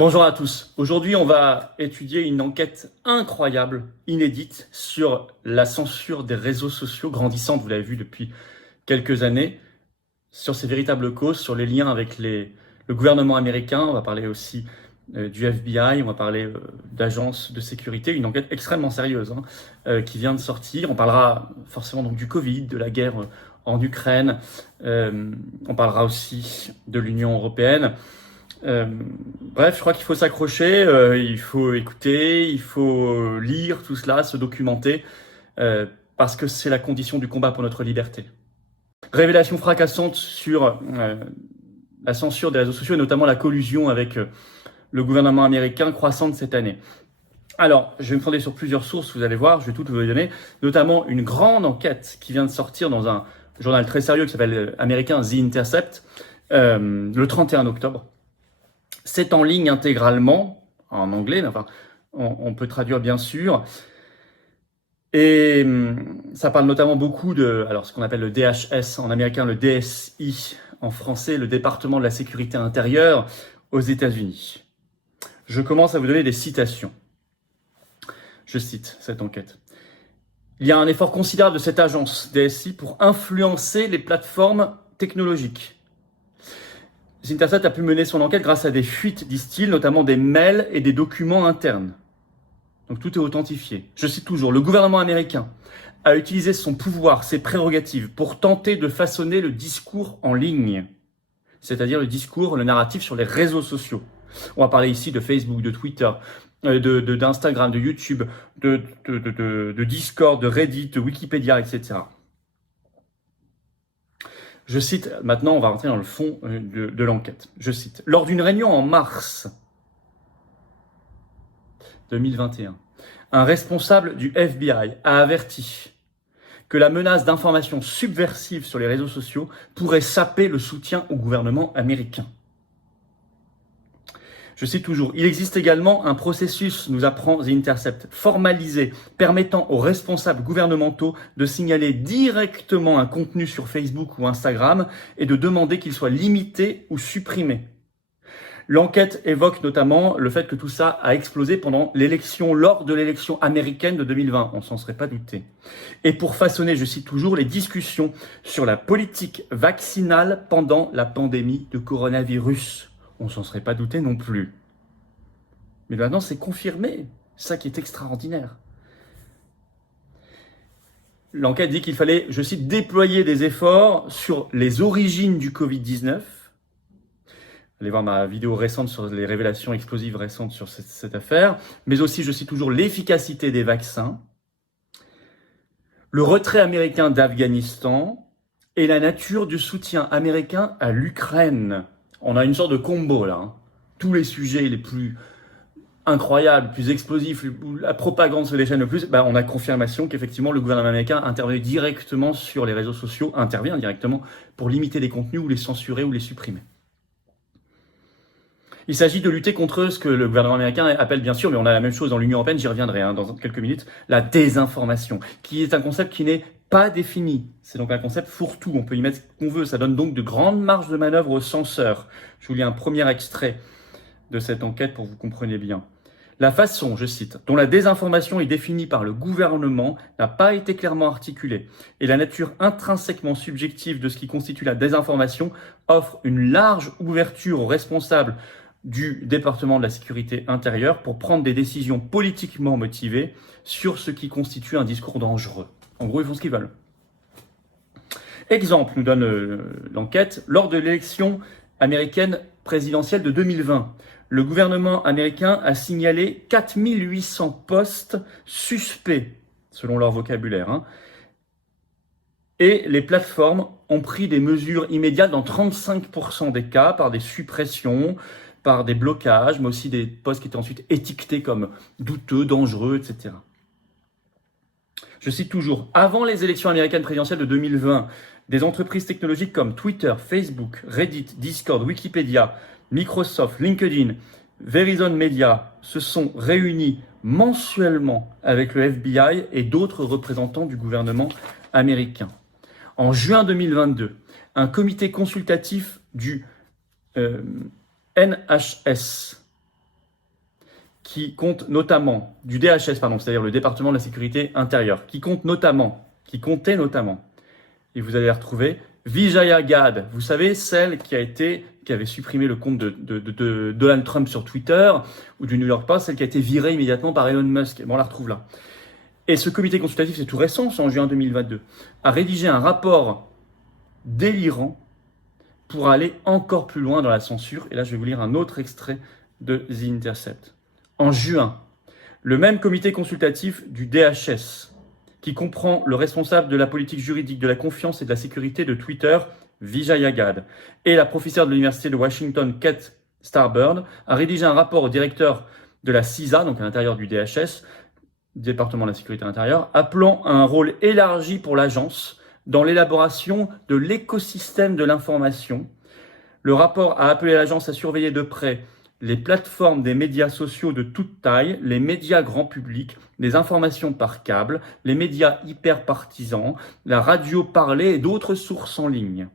Bonjour à tous. Aujourd'hui, on va étudier une enquête incroyable, inédite, sur la censure des réseaux sociaux grandissante, vous l'avez vu depuis quelques années, sur ses véritables causes, sur les liens avec le gouvernement américain. On va parler aussi du FBI, on va parler d'agences de sécurité, une enquête extrêmement sérieuse qui vient de sortir. On parlera forcément donc du Covid, de la guerre en Ukraine, on parlera aussi de l'Union européenne. Bref, je crois qu'il faut s'accrocher, il faut écouter, il faut lire tout cela, se documenter, parce que c'est la condition du combat pour notre liberté. Révélation fracassante sur la censure des réseaux sociaux et notamment la collusion avec le gouvernement américain croissante cette année. Alors, je vais me fonder sur plusieurs sources, vous allez voir, je vais toutes vous les donner, notamment une grande enquête qui vient de sortir dans un journal très sérieux qui s'appelle américain The Intercept, le 31 octobre. C'est en ligne intégralement, en anglais, mais enfin, on peut traduire bien sûr. Et ça parle notamment beaucoup de ce qu'on appelle le DHS en américain, le DSI en français, le département de la sécurité intérieure aux États-Unis. Je commence à vous donner des citations. Je cite cette enquête. Il y a un effort considérable de cette agence DSI pour influencer les plateformes technologiques. The Intercept a pu mener son enquête grâce à des fuites, disent-ils, notamment des mails et des documents internes. Donc tout est authentifié. Je cite toujours, le gouvernement américain a utilisé son pouvoir, ses prérogatives, pour tenter de façonner le discours en ligne, c'est-à-dire le discours, le narratif sur les réseaux sociaux. On va parler ici de Facebook, de Twitter, d'Instagram, de YouTube, de Discord, de Reddit, de Wikipédia, etc. Je cite, maintenant on va rentrer dans le fond de l'enquête. Je cite, lors d'une réunion en mars 2021, un responsable du FBI a averti que la menace d'informations subversives sur les réseaux sociaux pourrait saper le soutien au gouvernement américain. Je cite toujours, il existe également un processus, nous apprend The Intercept, formalisé, permettant aux responsables gouvernementaux de signaler directement un contenu sur Facebook ou Instagram et de demander qu'il soit limité ou supprimé. L'enquête évoque notamment le fait que tout ça a explosé lors de l'élection américaine de 2020. On s'en serait pas douté. Et pour façonner, je cite toujours, les discussions sur la politique vaccinale pendant la pandémie de coronavirus. On s'en serait pas douté non plus. Mais maintenant, c'est confirmé. C'est ça qui est extraordinaire. L'enquête dit qu'il fallait, je cite, déployer des efforts sur les origines du Covid-19. Allez voir ma vidéo récente sur les révélations explosives récentes sur cette affaire. Mais aussi, je cite toujours, l'efficacité des vaccins, le retrait américain d'Afghanistan et la nature du soutien américain à l'Ukraine. On a une sorte de combo là. Tous les sujets les plus incroyables, les plus explosifs, la propagande se déchaîne le plus, on a confirmation qu'effectivement le gouvernement américain intervient directement sur les réseaux sociaux, pour limiter les contenus ou les censurer ou les supprimer. Il s'agit de lutter contre ce que le gouvernement américain appelle bien sûr, mais on a la même chose dans l'Union européenne, j'y reviendrai dans quelques minutes, la désinformation, qui est un concept qui n'est pas défini. C'est donc un concept fourre-tout, on peut y mettre ce qu'on veut, ça donne donc de grandes marges de manœuvre aux censeurs. Je vous lis un premier extrait de cette enquête pour que vous compreniez bien. La façon, je cite, dont la désinformation est définie par le gouvernement n'a pas été clairement articulée et la nature intrinsèquement subjective de ce qui constitue la désinformation offre une large ouverture aux responsables du département de la sécurité intérieure pour prendre des décisions politiquement motivées sur ce qui constitue un discours dangereux. En gros, ils font ce qu'ils veulent. Exemple, nous donne l'enquête, lors de l'élection américaine présidentielle de 2020, le gouvernement américain a signalé 4800 postes suspects, selon leur vocabulaire. Et les plateformes ont pris des mesures immédiates dans 35% des cas par des suppressions, par des blocages, mais aussi des postes qui étaient ensuite étiquetés comme douteux, dangereux, etc. Je cite toujours, avant les élections américaines présidentielles de 2020, des entreprises technologiques comme Twitter, Facebook, Reddit, Discord, Wikipédia, Microsoft, LinkedIn, Verizon Media se sont réunis mensuellement avec le FBI et d'autres représentants du gouvernement américain. En juin 2022, un comité consultatif du NHS, qui compte notamment, du DHS, pardon, c'est-à-dire le département de la sécurité intérieure, qui comptait notamment, et vous allez la retrouver, Vijaya Gad, vous savez, celle qui avait supprimé le compte de Donald Trump sur Twitter ou du New York Post, celle qui a été virée immédiatement par Elon Musk. Bon, on la retrouve là. Et ce comité consultatif, c'est tout récent, c'est en juin 2022, a rédigé un rapport délirant pour aller encore plus loin dans la censure. Et là, je vais vous lire un autre extrait de The Intercept. En juin, le même comité consultatif du DHS, qui comprend le responsable de la politique juridique, de la confiance et de la sécurité de Twitter, Vijaya Gad, et la professeure de l'université de Washington, Kate Starbird, a rédigé un rapport au directeur de la CISA, donc à l'intérieur du DHS, département de la sécurité intérieure, appelant à un rôle élargi pour l'agence dans l'élaboration de l'écosystème de l'information. Le rapport a appelé l'agence à surveiller de près les plateformes des médias sociaux de toute taille, les médias grand public, les informations par câble, les médias hyper partisans, la radio parlée et d'autres sources en ligne.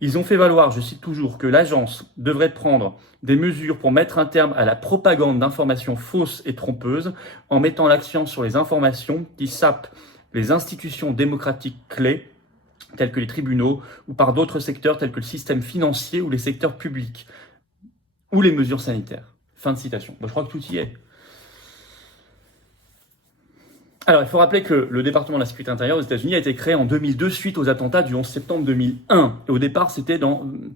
Ils ont fait valoir, je cite toujours, que l'agence devrait prendre des mesures pour mettre un terme à la propagande d'informations fausses et trompeuses en mettant l'accent sur les informations qui sapent les institutions démocratiques clés, tels que les tribunaux, ou par d'autres secteurs tels que le système financier ou les secteurs publics, ou les mesures sanitaires. Fin de citation. Bon, je crois que tout y est. Alors, il faut rappeler que le département de la sécurité intérieure aux États-Unis a été créé en 2002 suite aux attentats du 11 septembre 2001. Et au départ, c'était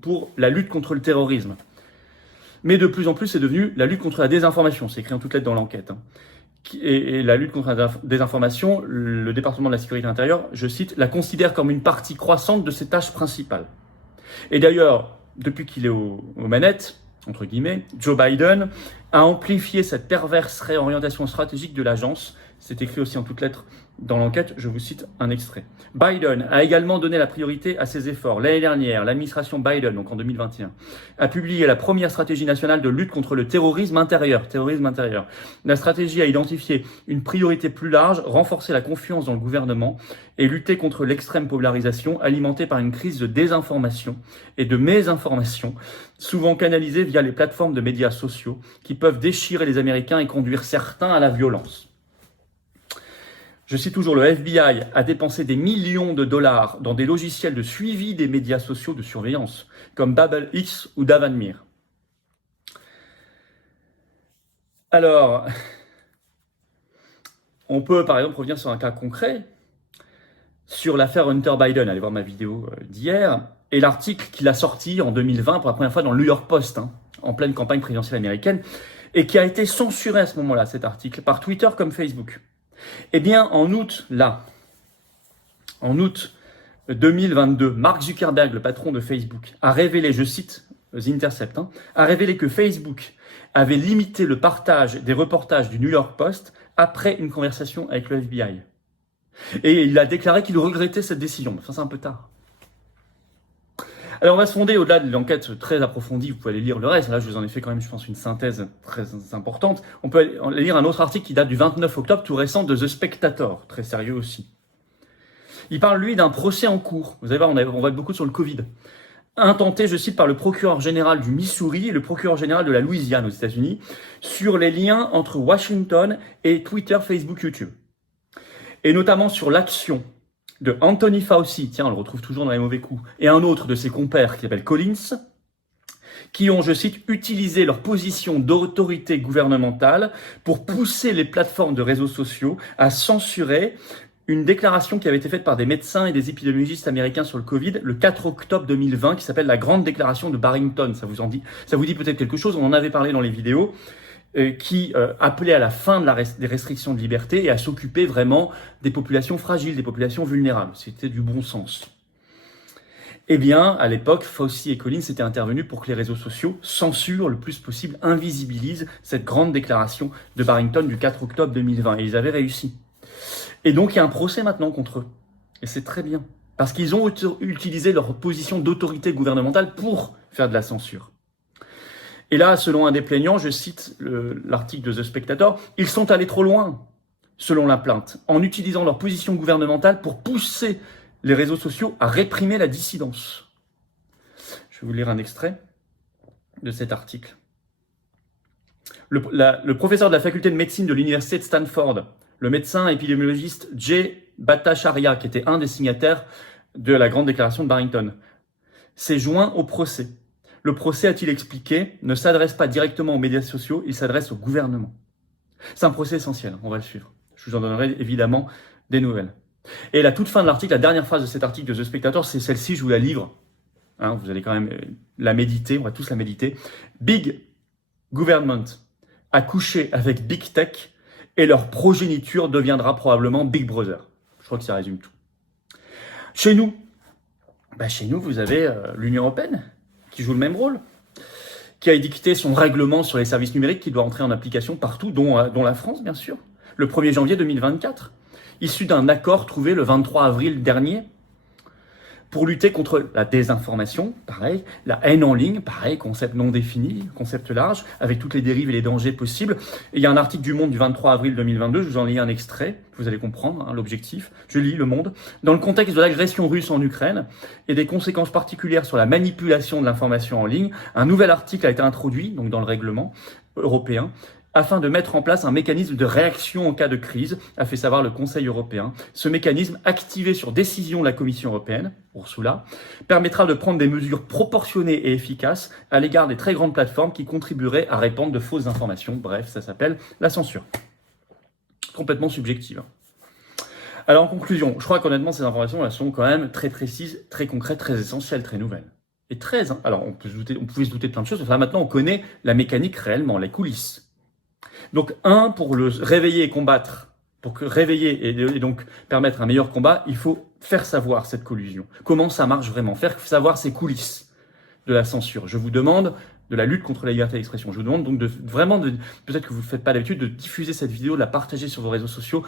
pour la lutte contre le terrorisme. Mais de plus en plus, c'est devenu la lutte contre la désinformation. C'est écrit en toutes lettres dans l'enquête. Et la lutte contre la désinformation, le département de la sécurité intérieure, je cite, la considère comme une partie croissante de ses tâches principales. Et d'ailleurs, depuis qu'il est aux manettes, entre guillemets, Joe Biden a amplifié cette perverse réorientation stratégique de l'agence. C'est écrit aussi en toutes lettres dans l'enquête, je vous cite un extrait. Biden a également donné la priorité à ses efforts. L'année dernière, l'administration Biden, donc en 2021, a publié la première stratégie nationale de lutte contre le terrorisme intérieur. La stratégie a identifié une priorité plus large, renforcer la confiance dans le gouvernement et lutter contre l'extrême polarisation alimentée par une crise de désinformation et de mésinformation, souvent canalisée via les plateformes de médias sociaux qui peuvent déchirer les Américains et conduire certains à la violence. Je cite toujours, le FBI a dépensé des millions de dollars dans des logiciels de suivi des médias sociaux de surveillance, comme BabelX ou Davanmir. Alors, on peut par exemple revenir sur un cas concret, sur l'affaire Hunter Biden. Allez voir ma vidéo d'hier, et l'article qu'il a sorti en 2020 pour la première fois dans le New York Post, en pleine campagne présidentielle américaine, et qui a été censuré à ce moment-là, cet article, par Twitter comme Facebook. Eh bien, en août 2022, Mark Zuckerberg, le patron de Facebook, a révélé, je cite The Intercept, a révélé que Facebook avait limité le partage des reportages du New York Post après une conversation avec le FBI. Et il a déclaré qu'il regrettait cette décision. Enfin, c'est un peu tard. Alors, on va se fonder, au-delà de l'enquête très approfondie, vous pouvez aller lire le reste. Là, je vous en ai fait quand même, je pense, une synthèse très importante. On peut aller lire un autre article qui date du 29 octobre, tout récent, de The Spectator, très sérieux aussi. Il parle, lui, d'un procès en cours. Vous allez voir, on va être beaucoup sur le Covid. Intenté, je cite, par le procureur général du Missouri et le procureur général de la Louisiane aux États-Unis, sur les liens entre Washington et Twitter, Facebook, YouTube. Et notamment sur l'action de Anthony Fauci, tiens, on le retrouve toujours dans les mauvais coups, et un autre de ses compères qui s'appelle Collins, qui ont, je cite, utilisé leur position d'autorité gouvernementale pour pousser les plateformes de réseaux sociaux à censurer une déclaration qui avait été faite par des médecins et des épidémiologistes américains sur le Covid le 4 octobre 2020, qui s'appelle la Grande Déclaration de Barrington. Ça vous dit peut-être quelque chose, on en avait parlé dans les vidéos, qui appelait à la fin des restrictions de liberté et à s'occuper vraiment des populations fragiles, des populations vulnérables. C'était du bon sens. Eh bien, à l'époque, Fauci et Collins étaient intervenus pour que les réseaux sociaux censurent le plus possible, invisibilisent cette grande déclaration de Barrington du 4 octobre 2020. Et ils avaient réussi. Et donc, il y a un procès maintenant contre eux. Et c'est très bien. Parce qu'ils ont utilisé leur position d'autorité gouvernementale pour faire de la censure. Et là, selon un des plaignants, je cite l'article de The Spectator, ils sont allés trop loin, selon la plainte, en utilisant leur position gouvernementale pour pousser les réseaux sociaux à réprimer la dissidence. Je vais vous lire un extrait de cet article. Le professeur de la faculté de médecine de l'université de Stanford, le médecin épidémiologiste Jay Bhattacharya, qui était un des signataires de la grande déclaration de Barrington, s'est joint au procès. Le procès, a-t-il expliqué, ne s'adresse pas directement aux médias sociaux, il s'adresse au gouvernement. C'est un procès essentiel, on va le suivre. Je vous en donnerai évidemment des nouvelles. Et la toute fin de l'article, la dernière phrase de cet article de The Spectator, c'est celle-ci, je vous la livre. Vous allez quand même la méditer, on va tous la méditer. Big Government a couché avec Big Tech et leur progéniture deviendra probablement Big Brother. Je crois que ça résume tout. Chez nous, vous avez l'Union européenne qui joue le même rôle, qui a édicté son règlement sur les services numériques qui doit entrer en application partout, dont la France, bien sûr, le 1er janvier 2024, issu d'un accord trouvé le 23 avril dernier pour lutter contre la désinformation, pareil, la haine en ligne, pareil, concept non défini, concept large, avec toutes les dérives et les dangers possibles. Et il y a un article du Monde du 23 avril 2022, je vous en lis un extrait, vous allez comprendre l'objectif. Je lis Le Monde. Dans le contexte de l'agression russe en Ukraine et des conséquences particulières sur la manipulation de l'information en ligne, un nouvel article a été introduit, donc dans le règlement européen, afin de mettre en place un mécanisme de réaction en cas de crise, a fait savoir le Conseil européen. Ce mécanisme, activé sur décision de la Commission européenne, Ursula, permettra de prendre des mesures proportionnées et efficaces à l'égard des très grandes plateformes qui contribueraient à répandre de fausses informations. Bref, ça s'appelle la censure. Complètement subjective. Alors en conclusion, je crois qu'honnêtement ces informations elles sont quand même très précises, très concrètes, très essentielles, très nouvelles. Et très, alors on pouvait se douter de plein de choses, enfin maintenant on connaît la mécanique réellement, les coulisses. Donc, pour le réveiller et combattre, réveiller et donc permettre un meilleur combat, il faut faire savoir cette collusion. Comment ça marche vraiment? Faire savoir ces coulisses de la censure. Je vous demande de la lutte contre la liberté d'expression. Je vous demande donc peut-être que vous ne le faites pas d'habitude, de diffuser cette vidéo, de la partager sur vos réseaux sociaux,